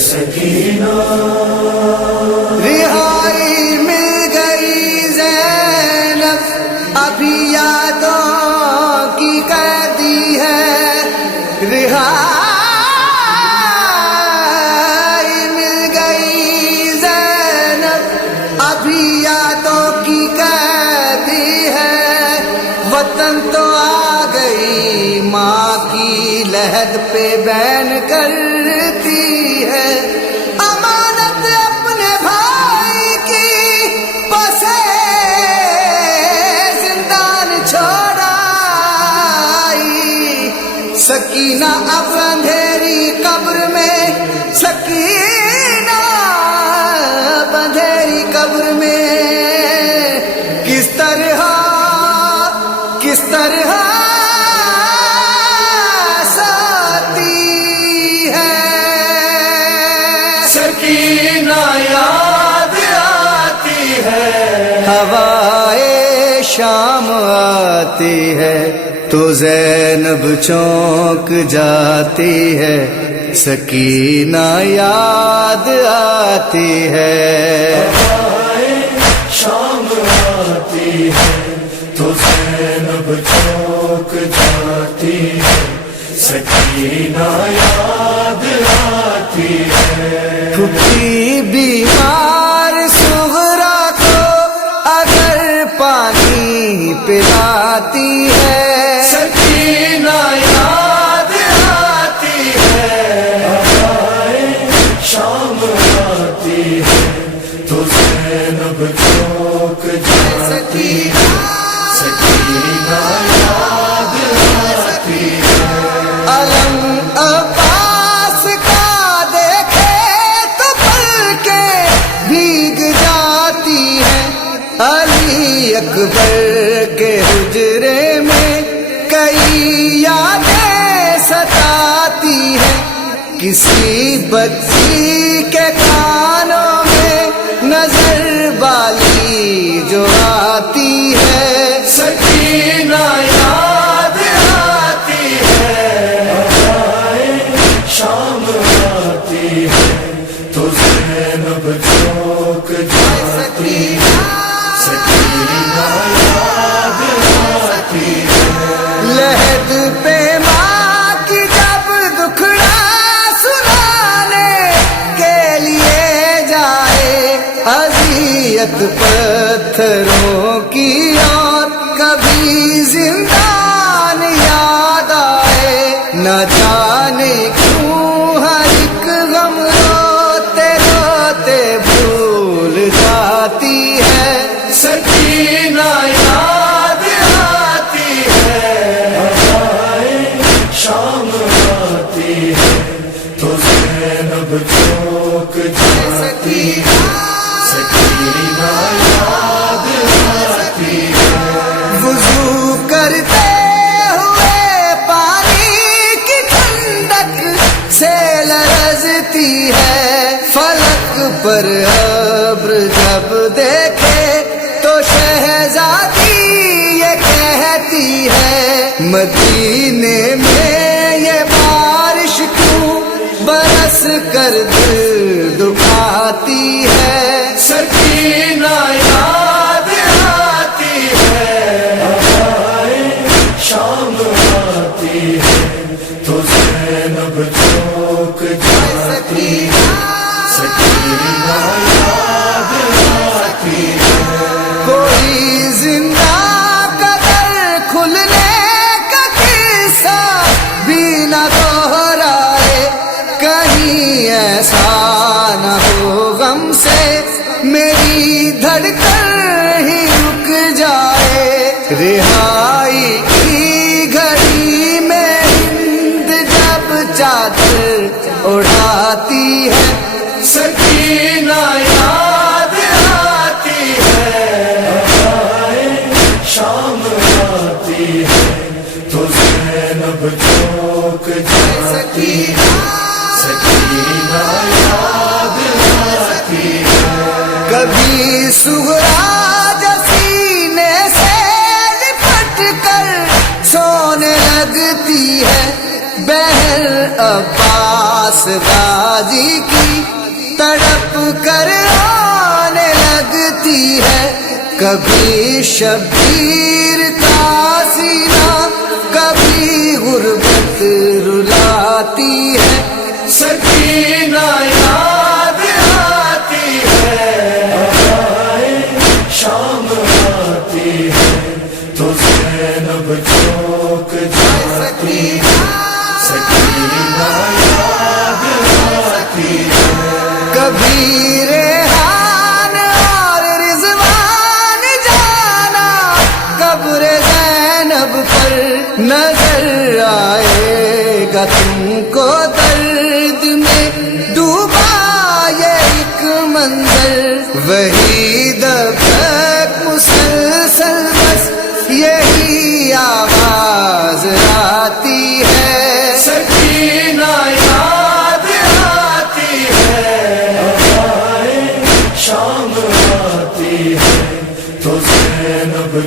سکینہ رہائی مل گئی زینب ابھی یادوں کی قیدی ہے، رہائی مل گئی زینب ابھی یادوں کی قیدی ہے، وطن تو آ گئی ماں کی لحد پہ بین کرتی ہے، امانت اپنے بھائی کی پسے زندان چھوڑائی، سکینہ اب اندھیری قبر میں، سکینہ اب اندھیری قبر میں کس طرح سکینہ یاد آتی ہے، ہوائے شام آتی ہے تو زینب چونک جاتی ہے، سکینہ یاد آتی ہے، شام آتی ہے تو زینب چوک جاتی ہے، سکینہ یاد آتی ہے، پھوپھی بیمار صغرا کو اگر پانی پلاتی ہے، سکینہ یاد آتی ہے، شام آتی ہے تو زینب چوک جاتی ہے، سکینہ یاد آتی ہے، علم عباس کا دیکھے تو پلکیں بھیگ جاتی ہیں، علی اکبر کے حجرے میں کئی یادیں ستاتی ہیں، کسی بچی کے کانوں میں نظر بالی جو آتی ہے، سکینہ یاد آتی ہے، شام آتی ہے تو زینب چوک جاتی ہے، سکینہ یاد آتی ہے، لحد پہ ماں کی جب دکھڑا سنانے کے لیے جائے، اذیت پتھروں کی اور کبھی زندان یاد آئے، نہ جانے کیوں ہر ایک غم روتے روتے بھول جاتی ہے، سکینہ یاد آتی ہے، شام آتی ہے تو زینب چوک جاتی ہے، سکینہ یاد آتی ہے، وضو کرتے ہوئے پانی کی ٹھنڈک سے لرزتی ہے، فلک پر ابر جب دیکھے تو شہزادی یہ کہتی ہے، مدینے میں یہ بارش کیوں برس کر دل دکھاتی ہے، سکینہ یاد آتی ہے، شام آتی ہے تو زینب چوک جاتی ہے، سکینہ یاد آتی ہے، کوئی زندہ قدر کھلنے کا قصہ بھی نہ دہرائے، کہیں ایسا نہ ہو غم سے میری دھڑکن ہی رک جائے، رہائی کی گھڑی میں ہند جب چادر اڑاتی ہے، سکینہ یاد آتی ہے، شام آتی ہے تو زینب چوک جاتی ہے، سکینہ یاد آتی ہے، کبھی سغرا جو سینے سے لپٹ کر سونے لگتی ہے، بہن عباس غازی کی تڑپ کر آنے لگتی ہے، کبھی شبیر کا سینہ کبھی غربت رلاتی ہے، سکینہ یاد آتی ہے، شام آتی ہے تو زینب چوک جاتی ہے، سکینہ یاد آتی ہے، کبھی ریحان اور رضوان جانا قبر زینب پر نظر آئے گا، تم کو درد میں ڈوبا یہ ایک منظر، وہی دبک مسلسل بس یہی آواز آتی ہے، سکینہ یاد آتی ہے، شام آتی ہے تو زینب